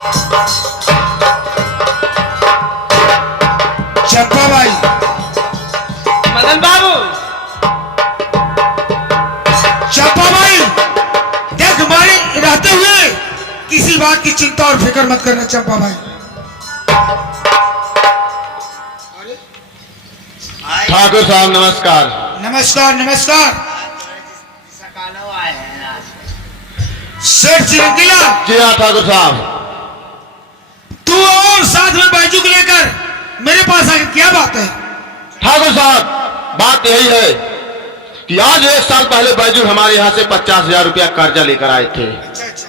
चंपा भाई, मदन बाबू, चंपा भाई, देख हमारे रहते हुए किसी बात की चिंता और फिक्र मत करना चंपा भाई। ठाकुर साहब नमस्कार। नमस्कार नमस्कार। सेठ चिरंजीलाल, जी हाँ ठाकुर साहब। तू और साथ में बैजू को लेकर मेरे पास आकर क्या बात है? ठाकुर साहब, बात यही है कि आज 1 साल पहले बैजू हमारे यहाँ से 50,000 रुपया कर्जा लेकर आए थे। अच्छा अच्छा।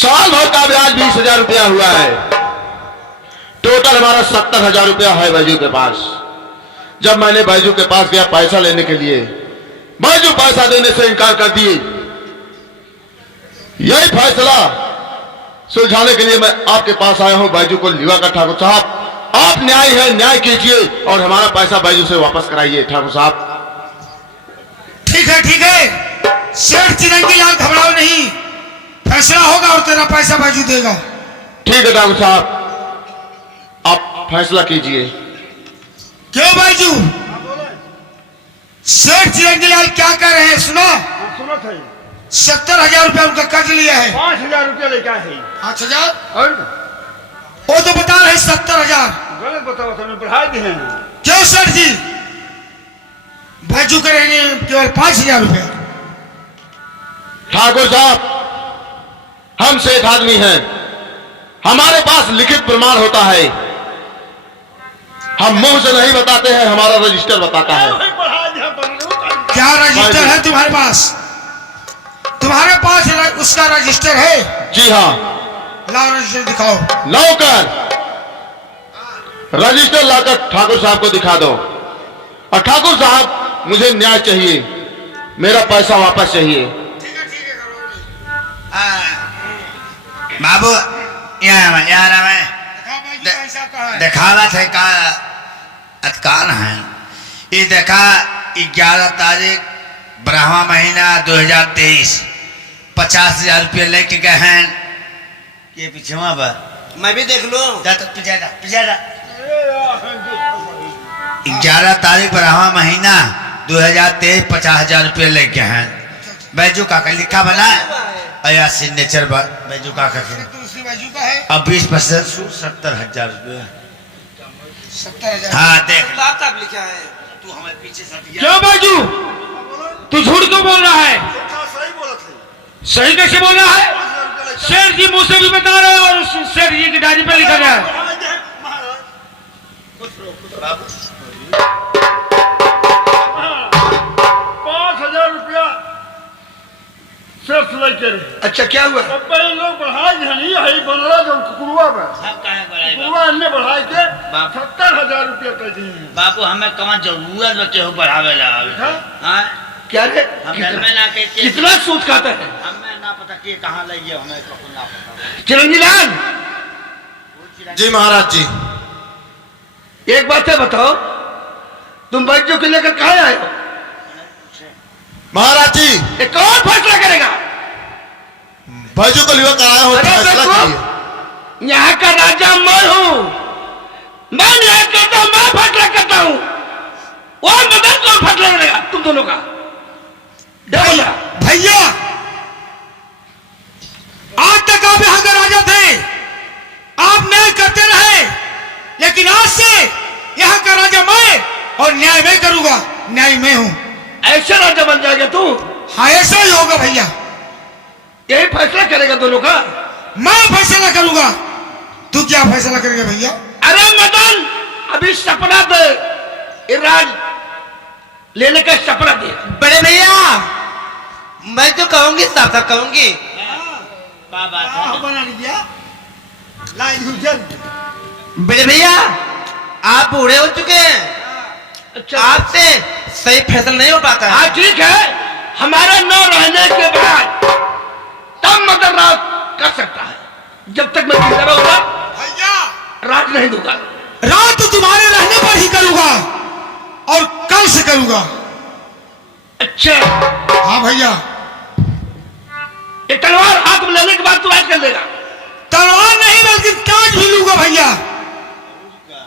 साल भर का ब्याज 20,000 रुपया हुआ है। टोटल हमारा 70,000 रुपया है बैजू के पास। जब मैंने बैजू के पास गया पैसा लेने के लिए, बैजू पैसा देने से इनकार कर दिए। यही फैसला सुलझाने के लिए मैं आपके पास आया हूं बैजू को लिवा कर। ठाकुर साहब, आप न्याय है, न्याय कीजिए और हमारा पैसा बैजू से वापस कराइए। ठाकुर साहब ठीक है, सेठ चिरंजीलाल घबराओ नहीं, फैसला होगा और तेरा पैसा बैजू देगा। ठीक है ठाकुर साहब, आप फैसला कीजिए। क्यों बैजू? सेठ चिरंजीलाल क्या कह रहे हैं सुनो। सुनो थे 70,000 रुपया उनका कर्ज लिया है। 5,000 रुपया लेके आए हैं। 5,000? और वो तो बता रहे 70,000। गलत बताओ, तुमने बढ़ा दिए हैं। क्यों सर जी? बैजू करे केवल 5,000 रुपया। ठाकुर साहब, हम सेठ आदमी हैं, हमारे पास लिखित प्रमाण होता है। हम मुंह से नहीं बताते हैं, हमारा रजिस्टर बताता है। क्या रजिस्टर है तुम्हारे पास? तुम्हारे पास उसका रजिस्टर है? जी हाँ। लाओ रजिस्टर दिखाओ। लाकर रजिस्टर लाकर ठाकुर साहब को दिखा दो। और ठाकुर साहब, मुझे न्याय चाहिए, मेरा पैसा वापस चाहिए। बाबू यार दिखावा थे का अतकान है। ये देखा 11 तारीख 12वां महीना 2023 50,000 रुपये लेके गए हैं। ये पीछे मैं भी देख लूं। 11 तारीख 12वां महीना 2023 50,000 रुपये लेके हैं। बैजू काका लिखा बना और या सिग्नेचर बैजू काका के। दूसरी बैजू का है अब 20% 70,000 रुपये। 70,000। हाँ देख साहब लिखा है। तू हमारे पीछे से हट गया। क्यों बैजू? तू झूठ क्यों बोल रहा है? सही बोला थे। सही कैसे बोल रहा है? शेर जी मुंह से भी बता रहे हैं और शेर जी की डायरी पर लिखा गया है। 5,000 रुपया सिर्फ लेके। अच्छा क्या हुआ? अब पहले लोग बढ़ाए नहीं है बनरा जो कुकुरवा में कुकुरवा ने बढ़ाए के 70,000 रुपया कर दिए। बाबू हमें कहाँ जरूरत बचे हो बढ़ावे ला। हाँ क्या रे? हमें ना के कितना सूद खाता है? हमें ना पता कि कहाँ लगी है, हमें तो ना पता। चिरंजीलाल, जी महाराज जी। एक बात है बताओ, तुम बैजू को लेकर कहाँ आए हो? महाराज जी, ये कौन फैसला करेगा? बैजू को लिवा कराया हो, अरे फैसला देखो, कीजिए। यहाँ का राजा मैं हूँ, मैं न्याय करता हूँ, मैं फैसला करता हूँ। वो मदद कौन फैसला करेगा तुम दोनों का? भैया, आज तक आप यहाँ के राजा थे, आप न्याय करते रहे, लेकिन आज से यहाँ का राजा मैं और न्याय मैं करूंगा। न्याय मैं हूँ। ऐसा राजा बन जाएगा तू? हाँ ऐसा ही होगा भैया। यही फैसला करेगा दोनों का? मैं फैसला करूंगा। तू क्या फैसला करेगा भैया? अरे मदन, अभी सपना दे, राज लेने का सपना दे। बड़े भैया, मैं तो कहूंगी, साफ साफ कहूंगी। बना लिया। बड़े भैया, आप बूढ़े हो चुके हैं। अच्छा, आपसे सही फैसला नहीं हो पाता है। हाँ ठीक है, हमारे न रहने के बाद तब मदन राज कर सकता है। जब तक मैं जिंदा रहूंगा भैया, राज नहीं दूंगा। राज तो तुम्हारे रहने पर ही करूंगा और कल से करूंगा। अच्छा हाँ भैया, ये तलवार हाथ में लेने के बाद तू ऐड कर लेगा। तलवार नहीं बल्कि ताज भी लूंगा भैया,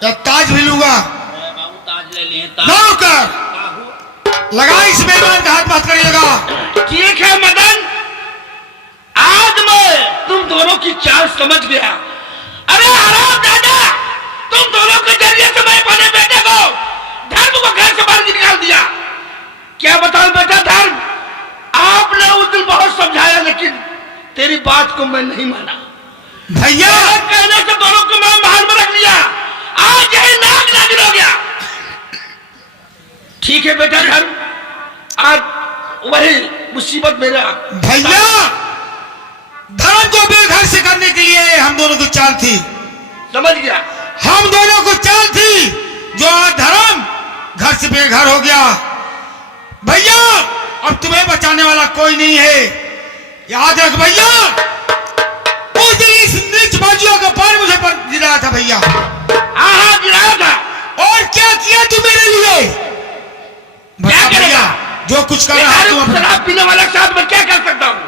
या ताज भी लूंगा। बाबू ताज ले लिए नौकर लगा इस बेईमान का हाथ बात करिएगा। ठीक है मदन, आज मैं तुम दोनों की चाल समझ गया। अरे हराम दादा, तुम दोनों के जरिए से मैं अपने बेटे को धर्म को घर से बाहर निकाल दिया। क्या बताऊं बेटा धर्म, आपने उस दिन बहुत समझाया लेकिन तेरी बात को मैं नहीं माना। भैया कहने से दोनों को मैं बाहर में रख लिया, आज यही नाक नागिन हो गया। ठीक है बेटा धर्म, आज वही मुसीबत मेरा। भैया धर्म को बेघर से करने के लिए हम दोनों की चाल थी, समझ गया। हम दोनों को चाल थी, जो आज धर्म घर से बेघर हो गया। भैया अब तुम्हें बचाने वाला कोई नहीं है, याद रख भैया। उस दिन इस नीच बाजुआ का पैर मुझे पर गिराया था भैया। हाँ गिराया था। और क्या किया तू मेरे लिए? क्या बता भैया, जो कुछ कर रहा है तुम अपने। शराब पीने वाला के साथ मैं क्या कर सकता हूँ?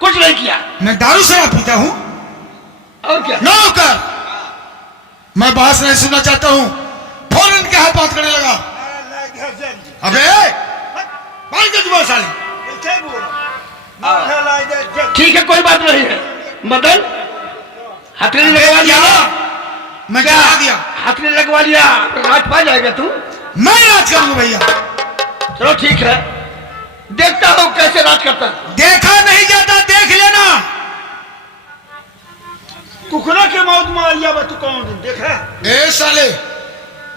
कुछ नहीं किया। मैं दारू शराब पीता हूँ? और क्या? नौकर मैं बहस नहीं सुनना चाहता हूँ, फौरन के हाथ बात करने लगा। अबे बाल के जुबान साले। ठीक है कोई बात नहीं है मदन, हथेली लगवा लिया। मैं क्या आ गया? हथेली लगवा लिया, रात पा जाएगा तू। मैं राज करूंगा भैया। चलो ठीक है, देखता हूँ कैसे राज करता है। देखा नहीं जाता, देख लेना। कुकरा के मौत में आलिया बा तू कौन दिन देखा? ए साले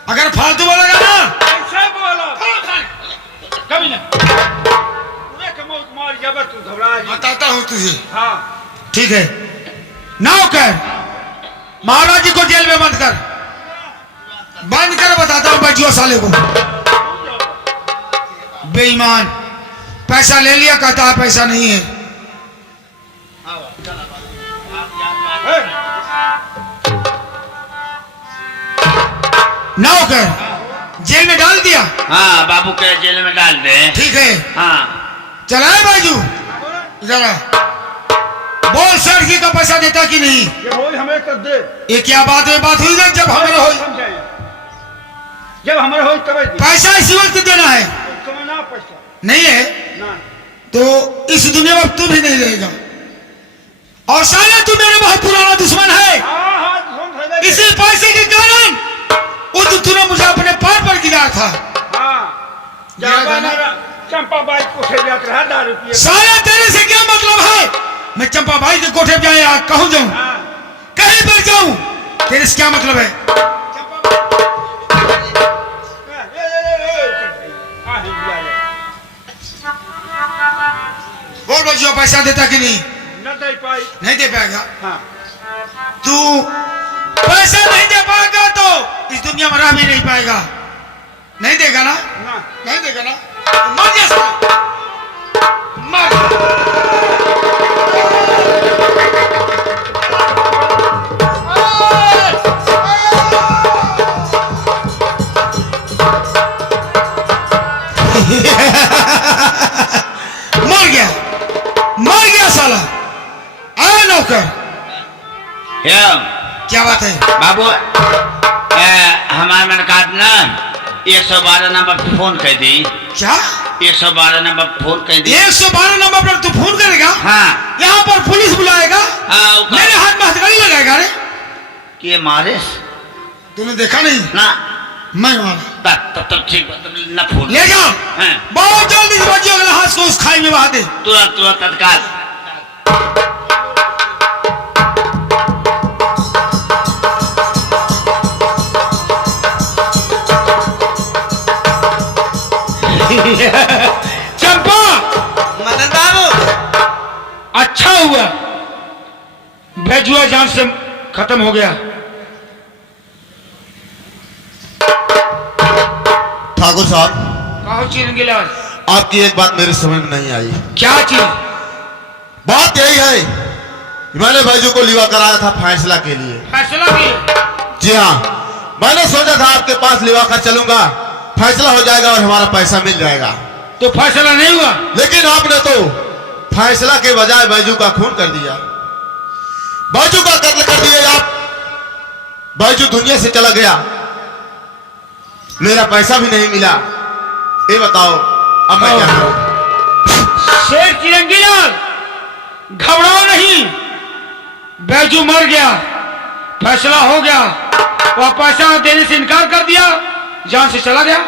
अगर फालतू बोलेगा ना ऐसे बोला कभी ना कुकरा के मौत में आलिया बा तू घबरा जी। बताता हूँ तुझे। हाँ ठीक है नौकर, महाराज जी को जेल में बंद कर, बंद कर बताता हूँ बजुआ साले को। बेईमान, पैसा ले लिया, कहता है पैसा नहीं है। नौकर जेल में डाल दिया। हाँ बाबू के जेल में डाल दे। ठीक है हाँ चलाए बाजू जरा बोल, सर जी का पैसा देता कि नहीं? ये होई हमें कर दे। ये क्या बात है? बात हुई ना जब हमारे हो, समझाए जब हमारे हो तब दे। पैसा इसी वक्त देना है। समय ना पैसा नहीं है ना तो इस दुनिया में तू भी नहीं रहेगा। और साला तू मेरा बहुत पुराना दुश्मन है। हाँ हाँ समझ है। इसी पैसे के कारण वो तो तूने मुझे अपने पैर पर गिराया था। हाँ जाबा मेरा चंपा बाई कोठे जात रहा 10 रुपये। साला तेरे से क्या मतलब है? मैं चंपा भाई के कोठे पे जाए कहूँ जाऊँ, हाँ कहीं पर जाऊँ, तेरे से क्या मतलब है? बोल बजुआ पैसा देता कि नहीं? न दे पाई। नहीं दे पाएगा। हाँ तू पैसा नहीं दे पाएगा तो इस दुनिया में रह भी नहीं पाएगा। नहीं देगा ना? ना नहीं देगा ना? तो मर जा साला। मर। मर गया साला। आया नौकर, क्या बात है? बाबू हमारे मन का ना 112 नंबर पर फोन कर दी। क्या 112 नंबर पर फोन कर दी। 112 नंबर पर तू फोन करेगा? हाँ यहाँ पर पुलिस बुलाएगा? हाँ वो मेरे हाथ में हथकड़ी लगाएगा? रे कि मारे तूने देखा नहीं? ना मैं मारा। तब ठीक ना फोन ले जाओ। हाँ। बहुत जल्दी से बच्चों अगला हाथ को उस खाई में बहा दे। तुरंत तुरंत तत्काल। चंपा मदन बाबू अच्छा हुआ भेजुआ जान से खत्म हो गया। ठाकुर साहब, कहो चीन गिलास, आपकी एक बात मेरे समझ में नहीं आई। क्या चीज? बात यही है कि मैंने भाईजू को लिवा कराया था फैसला के लिए। फैसला किए? जी हाँ, मैंने सोचा था आपके पास लिवा कर चलूंगा, फैसला हो जाएगा और हमारा पैसा मिल जाएगा। तो फैसला नहीं हुआ? लेकिन आपने तो फैसला के बजाय बैजू का खून कर दिया, बैजू का कत्ल कर दिया आप। बैजू दुनिया से चला गया, मेरा पैसा भी नहीं मिला। ये बताओ अब मैं क्या करूं? शेर चिरंजीलाल, घबराओ नहीं, बैजू मर गया, फैसला हो गया। वह पैसा देने से इनकार कर दिया, जान से चला गया,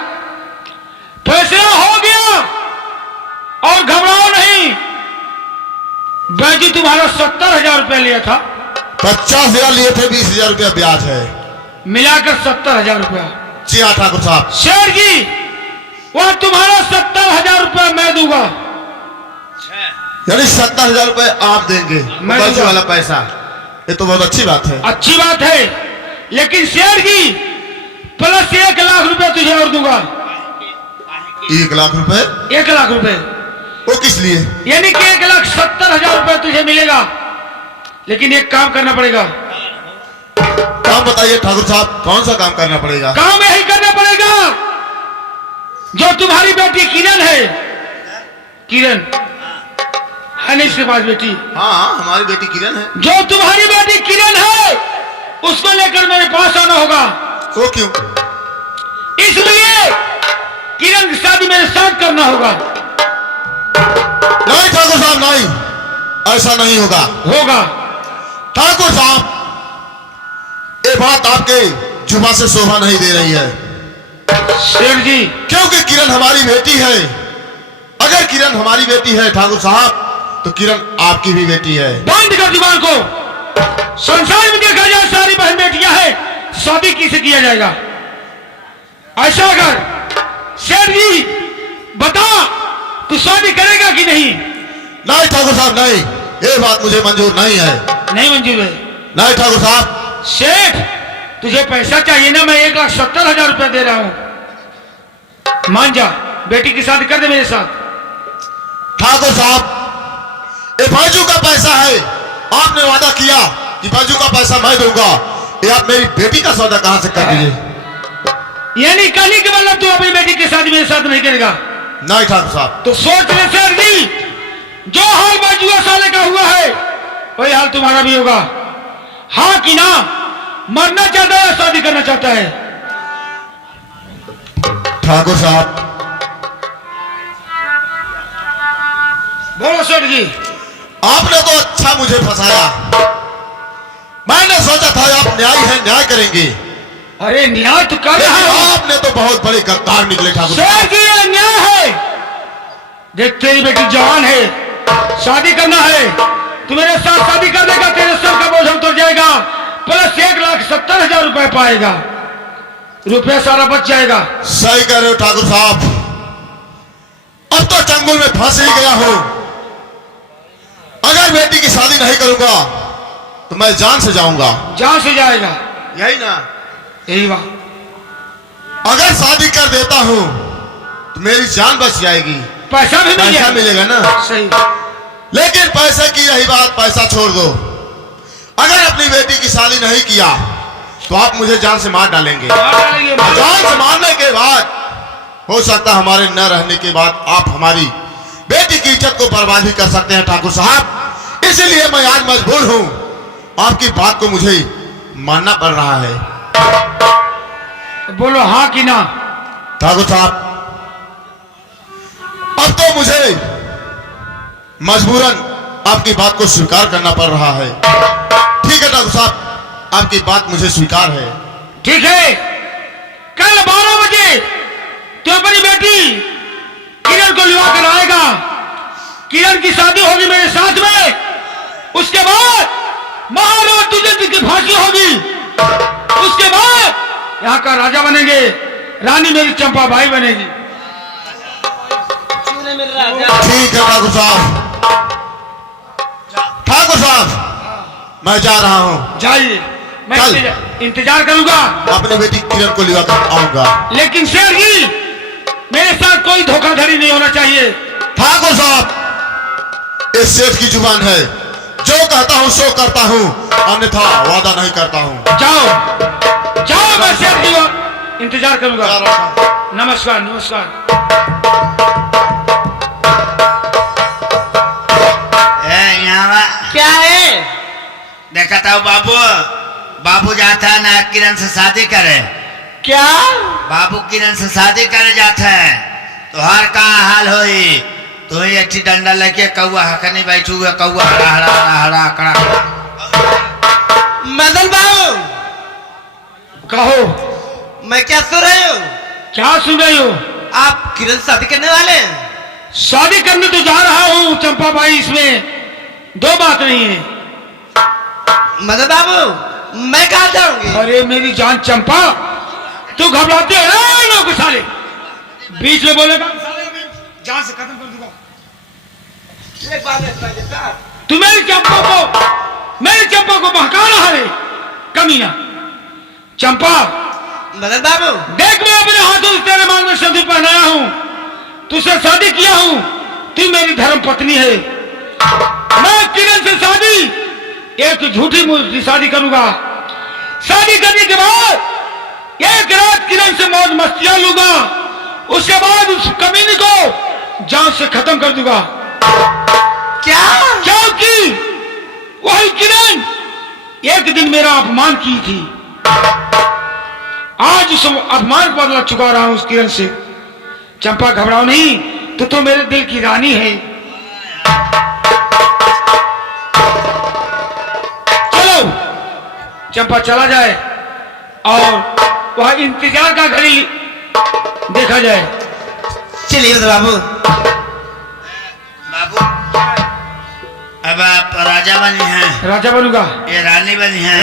फैसला हो गया। और घबराओ नहीं, बैजू तुम्हारा 70,000 रुपया लिया था, 50,000 लिए थे, 20,000 रुपया ब्याज है, मिलाकर 70,000 रुपया। जी हाँ ठाकुर साहब। शेर जी, वह तुम्हारा 70,000 रुपया मैं दूंगा। यानी 70,000 रुपए आप देंगे, मैं बैजू दूंगा। वाला पैसा, ये तो बहुत अच्छी बात है। अच्छी बात है, लेकिन शेर जी प्लस 1 लाख रुपया तुझे और दूंगा। 1 लाख रुपए? 1 लाख रुपए वो किस लिए? यानी कि 1,70,000 रुपया तुझे मिलेगा, लेकिन एक काम करना पड़ेगा। काम बताइए ठाकुर साहब, कौन सा काम करना पड़ेगा? काम यही करना पड़ेगा जो तुम्हारी बेटी किरण है, किरण है नहीं इसके पास बेटी, हाँ हमारी बेटी किरण है। जो तुम्हारी बेटी किरण है उसको लेकर मेरे पास आना होगा। वो क्यों? इसलिए किरण की शादी मेरे साथ करना होगा। नहीं ठाकुर साहब नहीं, ऐसा नहीं होगा। होगा ठाकुर साहब, ये बात आपके जुबान से शोभा नहीं दे रही है, शेर जी। क्योंकि किरण हमारी बेटी है। अगर किरण हमारी बेटी है ठाकुर साहब, तो किरण आपकी भी बेटी है। बंद कर जुबान को। संसार में देखा जाए सारी बहन बेटियां हैं, शादी किसे किया जाएगा? ऐसा अगर शेर जी बता, तू शादी करेगा कि नहीं? नहीं ठाकुर साहब नहीं, ये बात मुझे मंजूर नहीं है। नहीं मंजूर है। नहीं ठाकुर साहब। शेठ, तुझे पैसा चाहिए ना, मैं 1,70,000 रुपया दे रहा हूं, मान जा, बेटी की शादी कर दे मेरे साथ। ठाकुर साहब, ये बैजू का पैसा है, आपने वादा किया कि बैजू का पैसा मैं दूंगा, ये आप मेरी बेटी का सौदा कहां से कर दीजिए? यानी कहने के मतलब तू अपनी बेटी की शादी मेरे साथ नहीं करेगा? नहीं ठाकुर साहब। तो सोच ले शेर जी, जो हाल बैजुआ साले का हुआ है वही हाल तुम्हारा भी होगा। हाँ कि ना? मरना चाहता है या शादी करना चाहता है? ठाकुर साहब, बोलो शेर जी। आपने तो अच्छा मुझे फंसाया, मैंने सोचा था आप न्याय है, न्याय करेंगे, अरे न्याय तो कर रहा लेकिन है। आपने तो बहुत बड़े गद्दार निकले ठाकुर साहब। शेर जी, ये न्याय है। देख तेरी बेटी जवान है, शादी करना है, तू मेरे साथ शादी कर देगा, तेरे सर का बोझ उतर जाएगा, प्लस 1,70,000 रुपए पाएगा, रुपया सारा बच जाएगा। सही कह रहे हो ठाकुर साहब, अब तो चंगुल में फंस ही गया हूं। अगर बेटी की शादी नहीं करूंगा तो मैं जान से जाऊंगा। जान से जाएगा, यही ना? यही बात। अगर शादी कर देता हूं तो मेरी जान बच जाएगी, पैसा भी मिल पैसा जाएगा। मिलेगा ना? सही। लेकिन पैसे की रही बात, पैसा छोड़ दो, अगर अपनी बेटी की शादी नहीं किया तो आप मुझे जान से मार डालेंगे। जान से मारने के बाद हो सकता हमारे न रहने के बाद आप हमारी बेटी की इज्जत को बर्बाद भी कर सकते हैं ठाकुर साहब। इसलिए मैं आज मजबूर हूं, आपकी बात को मुझे मानना पड़ रहा है। बोलो हाँ कि ना? ठाकुर साहब, अब तो मुझे मजबूरन आपकी बात को स्वीकार करना पड़ रहा है। ठीक है ठाकुर साहब, आपकी बात मुझे स्वीकार है। ठीक है, कल 12 बजे तू अपनी बेटी किरण को लिवा कर आएगा, किरण की शादी होगी मेरे साथ में, उसके बाद महाराज तुझे की फांसी होगी, उसके बाद यहाँ का राजा बनेंगे, रानी मेरी चंपा भाई बनेगी। ठीक है ठाकुर साहब। ठाकुर साहब, मैं जा रहा हूँ। जाइए, मैं चल। इंतजार करूंगा, अपने बेटी किरण को लिवा कर आऊंगा। लेकिन शेर जी मेरे साथ कोई धोखाधड़ी नहीं होना चाहिए। ठाकुर साहब, इस सेठ की जुबान है, जो कहता हूँ सो करता हूँ, अन्यथा वादा नहीं करता हूँ। जाओ जाओ, मैं शेर जी इंतजार करूंगा। नमस्कार नमस्कार। देखा था बाबू, बाबू जाता है ना किरण से शादी करे। क्या? बाबू किरण से शादी करे जाता है तो हर कहाँ हाल होई। तो ही अच्छी डंडा लेके कौआ हकनी बैठू हुआ, कौआ हरा हरा हरा हरा कड़ा। मदन बाबू, कहो, मैं क्या सुन रही हूँ? क्या सुन रही हो? आप किरण से शादी करने वाले हैं? शादी करने तो जा रहा हूँ चंपा भाई, इसमें दो बात नहीं है। मदन बाबू, मैं कहाँ जाऊंगी? अरे मेरी जान चंपा, तू घबराते है ना कुछ साले, बीच में बोलेगा जान से खत्म कर दूंगा। एक बात है साहब, तू मेरी चंपा को बहका रहा है कमीना। चंपा मदन बाबू, देख, मैं अपने हाथों से तेरे मांग में सिंदूर पहनाया हूं, तुझसे शादी किया हूं, तू मेरी धर्म पत्नी है। मैं किरण से शादी एक झूठी मूर्ति शादी करूंगा। शादी करने के बाद एक रात किरण से मौज मस्तियां लूंगा, उसके बाद उस कमीनी को जान से खत्म कर दूंगा। क्या? क्योंकि वही किरण एक दिन मेरा अपमान की थी, आज उस अपमान पर बदला चुका रहा हूं उस किरण से। चंपा घबराओ नहीं, तो मेरे दिल की रानी है। चलो चंपा चला जाए और वह इंतजार का घड़ी देखा जाए। चलिए मदन बाबू। बाबू अब आप राजा बनी हैं, राजा बनूंगा। ये रानी बनी हैं।